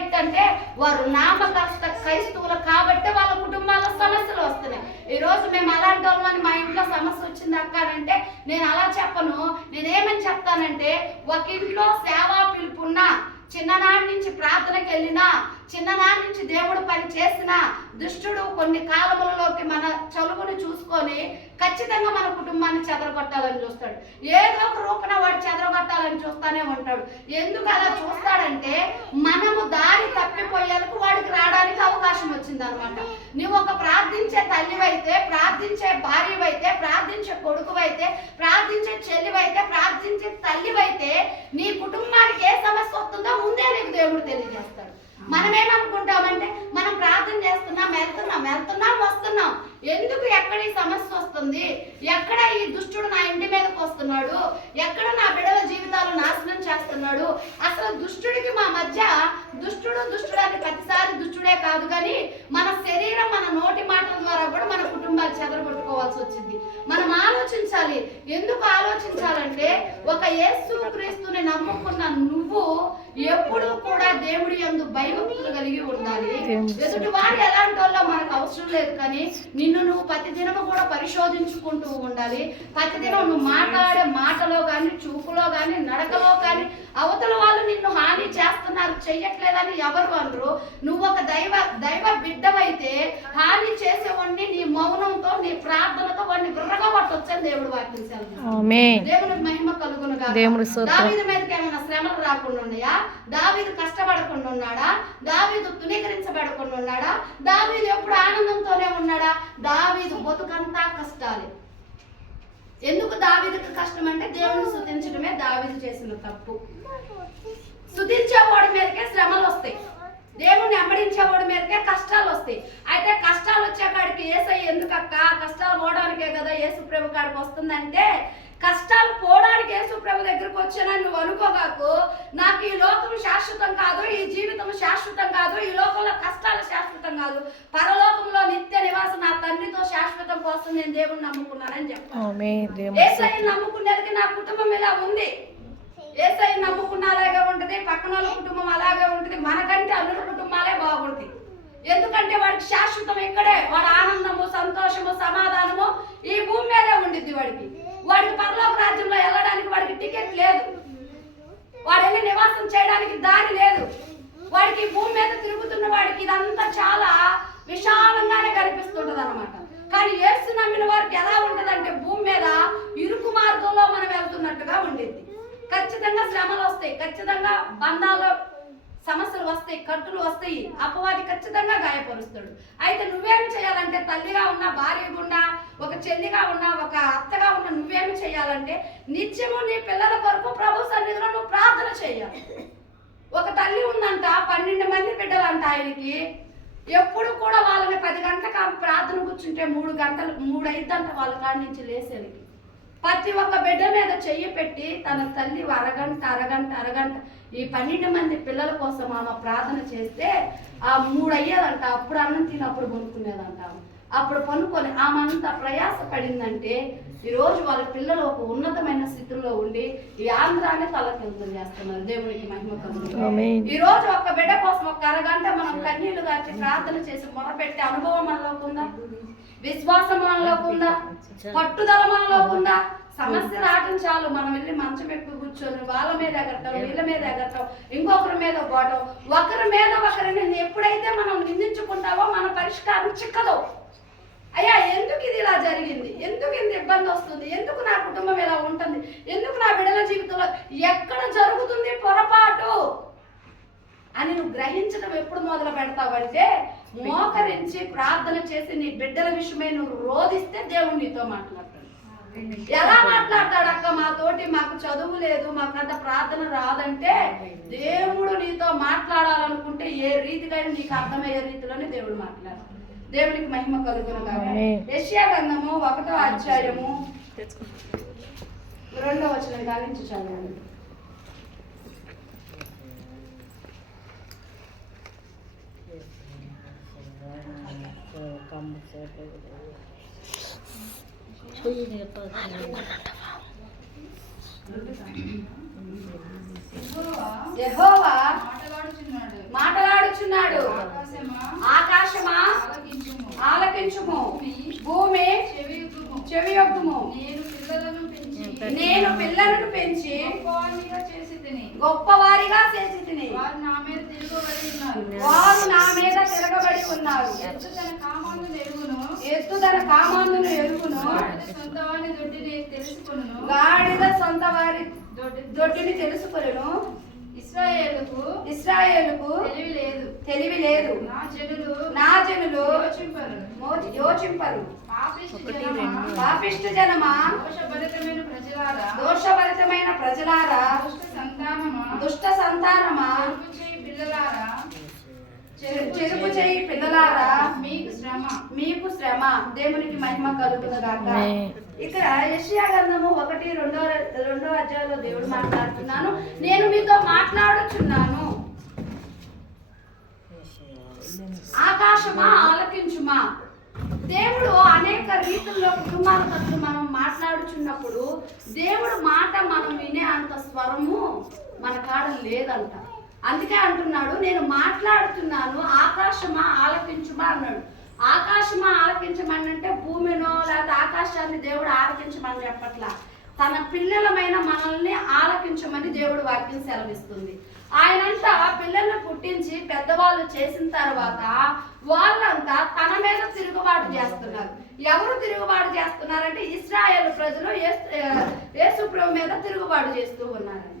ఇట్టంటే వారు నామకాస్త క్రైస్తవులు కాబట్టి వాళ్ళ కుటుంబాల్లో సమస్యలు వస్తున్నాయి. ఈరోజు మేము అలాంటి వాళ్ళని మా ఇంట్లో సమస్య వచ్చింది అక్క అంటే నేను అలా చెప్పను. నేనేమని చెప్తానంటే, ఒక ఇంట్లో సేవా పిలుపున్నా, చిన్ననాటి నుంచి ప్రార్థనకి వెళ్ళినా, చిన్ననాటి నుంచి దేవుడు పని చేసిన దుష్టుడు కొన్ని కాలములలోకి మన చలువుని చూసుకొని ఖచ్చితంగా మన కుటుంబాన్ని చెదరగొట్టాలని చూస్తాడు. ఏదో ఒక రూపన వాడు చెదరగొట్టాలని చూస్తానే ఉంటాడు. ఎందుకు అలా చూస్తాడంటే, మనము దారి తప్పిపోయేందుకు వాడికి రావడానికి అవకాశం వచ్చింది అనమాట. నువ్వు ఒక ప్రార్థించే తల్లివైతే, ప్రార్థించే భార్యవైతే, ప్రార్థించే కొడుకువైతే, ప్రార్థించే చెల్లివైతే, ప్రార్థించే తల్లివైతే నీ కుటుంబానికి ఏ సమస్య వస్తుందో ముందే నీకు దేవుడు తెలియజేస్తాడు. మనం ఏమనుకుంటామంటే, మనం ప్రార్థన చేస్తున్నాం, వెళ్తున్నాం వస్తున్నాం, ఎందుకు ఎక్కడ ఈ సమస్య వస్తుంది, ఎక్కడ ఈ దుష్టుడు నా ఇంటి మీదకి వస్తున్నాడు, ఎక్కడ నా బిడ్డల జీవితాలు నాశనం చేస్తున్నాడు. అసలు దుష్టుడికి మా మధ్య దుష్టుడు అని ప్రతిసారి దుష్టుడే కాదు, కానీ మన శరీరం, మన నోటి మాటల ద్వారా కూడా మన కుటుంబాలు చెదరగొట్టుకోవాల్సి వచ్చింది. మనం ఆలోచించాలి. ఎందుకు ఆలోచించాలంటే, ఒక యేసు క్రీస్తుని నమ్ముకున్న నువ్వు ఎప్పుడు కూడా దేవుడి యందు భయభక్తులు కలిగి ఉండాలి. ఎదుటి వారు ఎలాంటి వాళ్ళో మనకు అవసరం లేదు, కానీ నిన్ను నువ్వు ప్రతిదినము కూడా పరిశోధించుకుంటూ ఉండాలి. ప్రతిదినం నువ్వు మాట్లాడే మాటలో కానీ, చూపులో కానీ, నడకలో కానీ అవతల వాళ్ళు నిన్ను హాని చేస్తున్నారు, చెయ్యట్లేదని ఎవరు అనరు. నువ్వు ఒక దైవ బిడ్డవైతే హాని చేసేవాడిని నీ మౌనంతో, నీ ప్రార్థనతో వాడిని విర్రగా పట్టొచ్చని దేవుడు వాక్యం సెలవిస్తున్నాడు. దేవునికి మహిమ కలుగును గాక. దావీదు మీదకి ఏమైనా శ్రమలు రాకుండా ఉన్నాయా? దావీదు కష్టపడకుండా ఉన్నాడా? దావీదు తునీకరించబడకుండా ఉన్నాడా? దావీదు ఎప్పుడు ఆనందంతోనే ఉన్నాడా? దావీదు బతుకంతా కష్టాలే. ఎందుకు దావీదుకు కష్టం అంటే, దేవుని స్తుతించడమే దావీదు చేసిన తప్పు. స్తుతించేవాడి మీదకే శ్రమలు వస్తాయి, దేవుణ్ణి వెంబడించేవాడి మీదకే కష్టాలు వస్తాయి. అయితే కష్టాలు వచ్చే కాడికి యేసయ్య ఎందుకక్క, కష్టాలు పోవడానికే కదా యేసు ప్రభు కాడికి వస్తుందంటే, కష్టాలు పోవడానికి యేసు ప్రభు దగ్గరకు వచ్చానని నువ్వు అనుకోగాకు. నాకు ఈ లోకం శాశ్వతం కాదు, ఈ జీవితం శాశ్వతం కాదు, ఈ లోకంలో కష్టాలు శాశ్వతం కాదు, పరలోకంలో నిత్య నివాసం నా తండ్రితో శాశ్వతం కోసం నేను దేవుణ్ణి నమ్ముకున్నానని చెప్పాను. యేసయ్యని నమ్ముకునేందుకు నా కుటుంబం ఇలా ఉంది. యేసయ్యని నమ్ముకున్న అలాగే ఉంటుంది, పక్కన వాళ్ళ కుటుంబం అలాగే ఉంటుంది, మనకంటే అల్లుల కుటుంబాలే బాగుంటాయి. ఎందుకంటే వాడికి శాశ్వతం ఇక్కడే, వాడి ఆనందము, సంతోషము, సమాధానము ఈ భూమి మీదే ఉండిద్ది. వాడికి పరలోక రాజ్యంలో వెళ్ళడానికి వాడికి టికెట్ లేదు, వాడు వెళ్ళి నివాసం చేయడానికి దారి లేదు. వాడికి భూమి మీద తిరుగుతున్న వాడికి ఇదంతా చాలా విశాలంగానే కనిపిస్తుంటది అనమాట. కానీ యేసు నమ్మిన వారికి ఎలా ఉంటదంటే, భూమి మీద ఇరుకు మార్గంలో మనం వెళ్తున్నట్టుగా ఉండిద్ది. ఖచ్చితంగా శ్రమలు వస్తాయి, ఖచ్చితంగా బంధాలు సమస్యలు వస్తాయి, కట్టులు వస్తాయి, అపవాది ఖచ్చితంగా గాయపరుస్తాడు. అయితే నువ్వేమి చేయాలంటే, తల్లిగా ఉన్న, భార్యగా ఉన్న, ఒక చెల్లిగా ఉన్న, ఒక అత్తగా ఉన్న నువ్వేమి చేయాలంటే, నిత్యము నీ పిల్లల కొరకు ప్రభు సన్నిధిలో నువ్వు ప్రార్థన చేయాలి. ఒక తల్లి ఉందంట, 12 మంది బిడ్డలంట ఆయనకి. ఎప్పుడు కూడా వాళ్ళని 10 గంటలకు ప్రార్థన కూర్చుంటే 3 అయిద్దంట వాళ్ళ కాడి నుంచి లేసేనికి. ప్రతి ఒక్క బిడ్డ మీద చెయ్యి పెట్టి తన తల్లి అరగంట ఈ 12 మంది పిల్లల కోసం ఆమె ప్రార్థన చేస్తే ఆ 3 అయ్యేదంట. అప్పుడు అన్నం తినప్పుడు కొనుక్కునేదంట. అప్పుడు పనుకొని ఆమె అంత ప్రయాస పడిందంటే, ఈరోజు వాళ్ళ పిల్లలు ఒక ఉన్నతమైన స్థితిలో ఉండి ఈ ఆంధ్రాన్ని తలకిందులు చేస్తున్నారు. దేవునికి మహిమ కలుగును. ఈ రోజు ఒక్క బిడ్డ కోసం ఒక అరగంట మనం కన్నీళ్లు గార్చి ప్రార్థన చేసి మొరపెట్టే అనుభవం మనలోకి ఉందా? విశ్వాసం మనలోకి ఉందా? పట్టుదల మనలోకి ఉందా? సమస్య రావడం చాలు మనం వెళ్ళి మంచం ఎక్కువ కూర్చొని వాళ్ళ మీద ఎగరటం, వీళ్ళ మీద ఎగరటం, ఇంకొకరి మీద పోవటం, ఒకరి మీద ఒకరిని ఎప్పుడైతే మనం నిందించుకుంటావో మన పరిష్కారం చిక్కదు. అయ్యా ఎందుకు ఇది ఇలా జరిగింది, ఎందుకు ఇంత ఇబ్బంది వస్తుంది, ఎందుకు నా కుటుంబం ఇలా ఉంటుంది, ఎందుకు నా బిడ్డల జీవితంలో ఎక్కడ జరుగుతుంది పొరపాటు అని నువ్వు గ్రహించడం ఎప్పుడు మొదలు పెడతావంటే, మోకరించి ప్రార్థన చేసి నీ బిడ్డల విషయమై నువ్వు రోధిస్తే దేవుడు నీతో మాట్లాడతాడు. ఎలా మాట్లాడతాడు? అక్క మాతోటి మాకు చదువు లేదు, మాకు అంత ప్రార్థన రాదంటే, దేవుడు నీతో మాట్లాడాలనుకుంటే ఏ రీతిగా నీకు అర్థమయ్యే రీతిలోనే దేవుడు మాట్లాడతాడు. దేవునికి మహిమ కలుగును గాక. యెషయా గ్రంథము 1వ అధ్యాయము 2వ వచనం కాడి నుంచి చదవండి. యెహోవా మాటలాడుచున్నాడు. అంటున్నాడు, ఆకాశమా ఆలకించుము, భూమి చెవియొగ్గుము. నేను పిల్లలను పెంచి గొప్పవారిగా చేసి తిని వారు నా మీద తిరగబడి ఉన్నారు. ఎత్తు తన కామాందును ఎరుగును, గాడిద సొంత వారి దొడ్డిని తెలుసుకొనును. ఇశ్రాయేలుకు తెలివి లేదు, నా జనులు యోచింపరు. పాపిష్టి జనమా, దోషభరితమైన ప్రజలారా, దుష్ట సంతానమా, చెరుపు చేయి పిల్లలారా, మీకు శ్రమ. దేవునికి మహిమ కలుగునుగాక. ఇక్కడ యెషయా గ్రంథము 1-2 అధ్యాయంలో దేవుడు మాట్లాడుతున్నాను, నేను మీతో మాట్లాడుచున్నాను. ఆకాశమా ఆలకించుమా. దేవుడు అనేక రీతుల్లో కుటుంబాల పట్ల మనం మాట్లాడుచున్నప్పుడు దేవుడు మాట మనం వినే అంత స్వరము మన కాడ లేదంట. అందుకే అంటున్నాడు, నేను మాట్లాడుతున్నాను, ఆకాశమా ఆలకించుమా అన్నాడు. ఆకాశమా ఆలకించమని అంటే భూమినో లేకపోతే ఆకాశాన్ని దేవుడు ఆలకించమని చెప్పట్లా, తన పిల్లలమైన మనల్ని ఆలకించమని దేవుడు వాక్యం సెలవిస్తుంది. ఆయనంతా పిల్లల్ని పుట్టించి పెద్దవాళ్ళు చేసిన తర్వాత వాళ్ళంతా తన మీద తిరుగుబాటు చేస్తున్నారు. ఎవరు తిరుగుబాటు చేస్తున్నారంటే ఇశ్రాయేలు ప్రజలు యేసు ప్రభు మీద తిరుగుబాటు చేస్తూ ఉన్నారండి.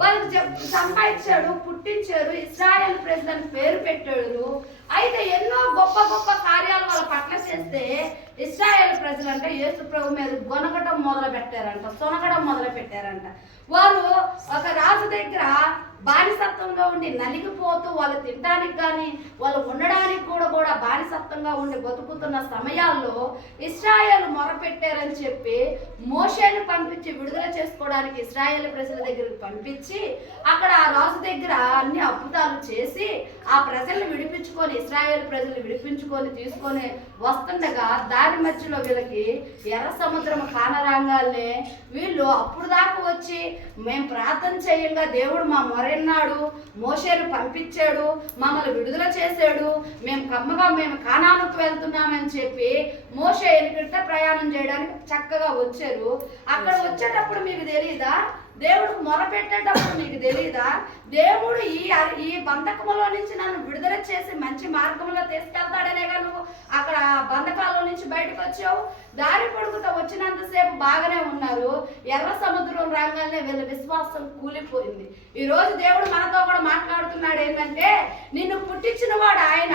వాళ్ళకి సంపాదించాడు, పుట్టించారు, ఇశ్రాయేలు ప్రజలను పేరు పెట్టాడు. అయితే ఎన్నో గొప్ప గొప్ప కార్యాలు వాళ్ళ పట్ల చేస్తే ఇశ్రాయేలు ప్రజలు అంటే యేసు ప్రభు మీద గొనగడం మొదలు పెట్టారంట, సొనగడం మొదలు పెట్టారంట. వారు ఒక రాజు దగ్గర బానిసత్వంగా ఉండి నలిగిపోతూ వాళ్ళు తినడానికి కానీ వాళ్ళు ఉండడానికి కూడా బానిసత్వంగా ఉండి బతుకుతున్న సమయాల్లో ఇశ్రాయేలు మొరపెట్టారని చెప్పి మోషేని పంపించి విడుదల చేసుకోవడానికి ఇశ్రాయేలు ప్రజల దగ్గరికి పంపించి అక్కడ ఆ రాజు దగ్గర అన్ని అద్భుతాలు చేసి ఆ ప్రజల్ని విడిపించుకొని ఇశ్రాయేలు ప్రజలు విడిపించుకొని తీసుకొని వస్తుండగా దారి మధ్యలో వీళ్ళకి ఎర్ర సముద్రం కానరాగానే వీళ్ళు అప్పుడు దాకా వచ్చి మేము ప్రార్థన చేయంగా దేవుడు మా మొరన్నాడు, మోషేను పంపించాడు, మమ్మల్ని విడుదల చేశాడు, మేము కానానుకు వెళ్తున్నామని చెప్పి మోషే ఎన్నికట ప్రయాణం చేయడానికి చక్కగా వచ్చారు. అక్కడ వచ్చేటప్పుడు మీకు తెలియదా, దేవుడు మొరపెట్టేటప్పుడు మీకు తెలియదా, దేవుడు ఈ బంధకములో నుంచి నన్ను విడుదల చేసి మంచి మార్గంలో తీసుకెళ్తాడనేగా నువ్వు అక్కడ బంధకాల్లో నుంచి బయటకు వచ్చావు. దారి పొడుగుతో వచ్చినంతసేపు బాగానే ఉన్నారు, ఎర్ర సముద్రం రాగానే వీళ్ళ విశ్వాసం కూలిపోయింది. ఈ రోజు దేవుడు మనతో కూడా మాట్లాడుతున్నాడు ఏంటంటే, నిన్ను పుట్టించిన వాడు ఆయన,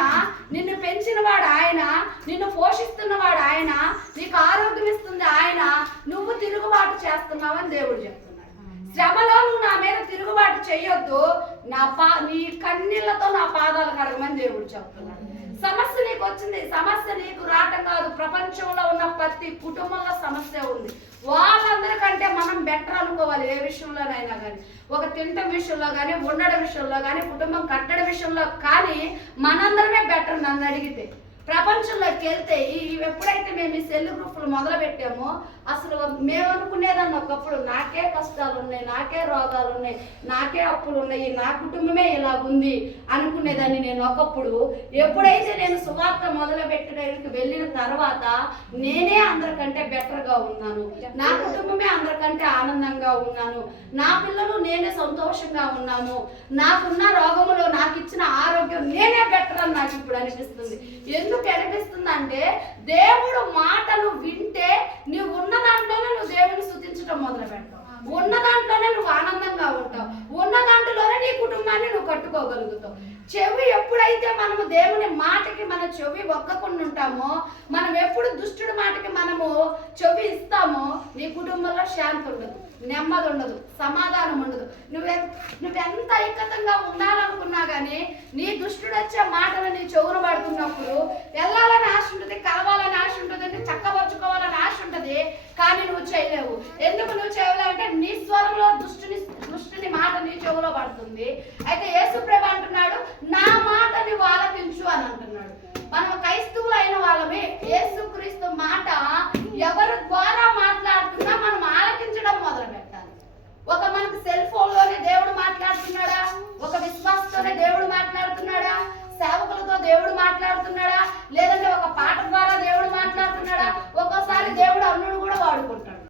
నిన్ను పెంచిన వాడు ఆయన, నిన్ను పోషిస్తున్నవాడు ఆయన, నీకు ఆరోగ్యం ఇస్తుంది ఆయన, నువ్వు తిరుగుబాటు చేస్తున్నావని దేవుడు చెప్తున్నాడు. శ్రమలో నువ్వు నా మీద తిరుగుబాటు చేయొద్దు, నీ కన్నీళ్లతో నా పాదాలు కడగమని దేవుడు చెప్తున్నాడు. సమస్య నీకు వచ్చింది, సమస్య నీకు రావటం కాదు, ప్రపంచంలో ఉన్న ప్రతి కుటుంబంలో సమస్య ఉంది. వాళ్ళందరికంటే మనం బెటర్ అనుకోవాలి. ఏ విషయంలోనైనా కానీ, ఒక తినటం విషయంలో కానీ, ఉండడం విషయంలో కానీ, కుటుంబం కట్టడం విషయంలో కానీ మనందరమే బెటర్ నన్ను అడిగితే. ప్రపంచంలోకి వెళ్తే ఎప్పుడైతే మేము ఈ సెల్ గ్రూపులు మొదలు పెట్టామో అసలు మేము అనుకునేదాన్ని ఒకప్పుడు నాకే కష్టాలు ఉన్నాయి, నాకే రోగాలు ఉన్నాయి, నాకే అప్పులు ఉన్నాయి, నా కుటుంబమే ఇలా ఉంది అనుకునేదాన్ని నేను ఒకప్పుడు. ఎప్పుడైతే నేను సువార్త మొదలు పెట్టడానికి వెళ్ళిన తర్వాత నేనే అందరికంటే బెటర్గా ఉన్నాను, నా కుటుంబమే అందరికంటే ఆనందంగా ఉన్నాను, నా పిల్లలు నేనే సంతోషంగా ఉన్నాను, నాకున్న రోగములో నాకు ఇచ్చిన ఆరోగ్యం నేనే బెటర్ అని నాకు ఇప్పుడు అనిపిస్తుంది. ఎందుకు అనిపిస్తుంది అంటే, దేవుడు మాటలు వింటే నువ్వు ఉన్న దాంట్లోనే నువ్వు దేవుని స్తుతించడం మొదలు పెడతావు, ఉన్న దాంట్లోనే నువ్వు ఆనందంగా ఉంటావు, ఉన్న దాంట్లోనే నీ కుటుంబాన్ని నువ్వు కట్టుకోగలుగుతావు. చెవి ఎప్పుడైతే మనము దేవుని మాటకి మన చెవి ఒక్కకుండా ఉంటామో, మనం ఎప్పుడు దుష్టుడి మాటకి మనము చెవి ఇస్తామో నీ కుటుంబంలో శాంతి ఉండదు, నెమ్మది ఉండదు, సమాధానం ఉండదు. నువ్వెంత ఐక్యతంగా ఉండాలనుకున్నా కానీ నీ దుష్టుడు వచ్చే మాటలు నీ చెవులు పడుతున్నప్పుడు వెళ్ళాలని ఆశ ఉంటుంది, కలవాలని ఆశ ఉంటుంది, చక్కబరుచుకోవాలని ఆశ ఉంటుంది, కానీ నువ్వు చేయలేవు. ఎందుకు నువ్వు చేయలేవు అంటే నీ స్వరంలో దుష్టుని మాట నీ చెవులో పడుతుంది. అయితే యేసు ప్రభు అంటున్నాడు,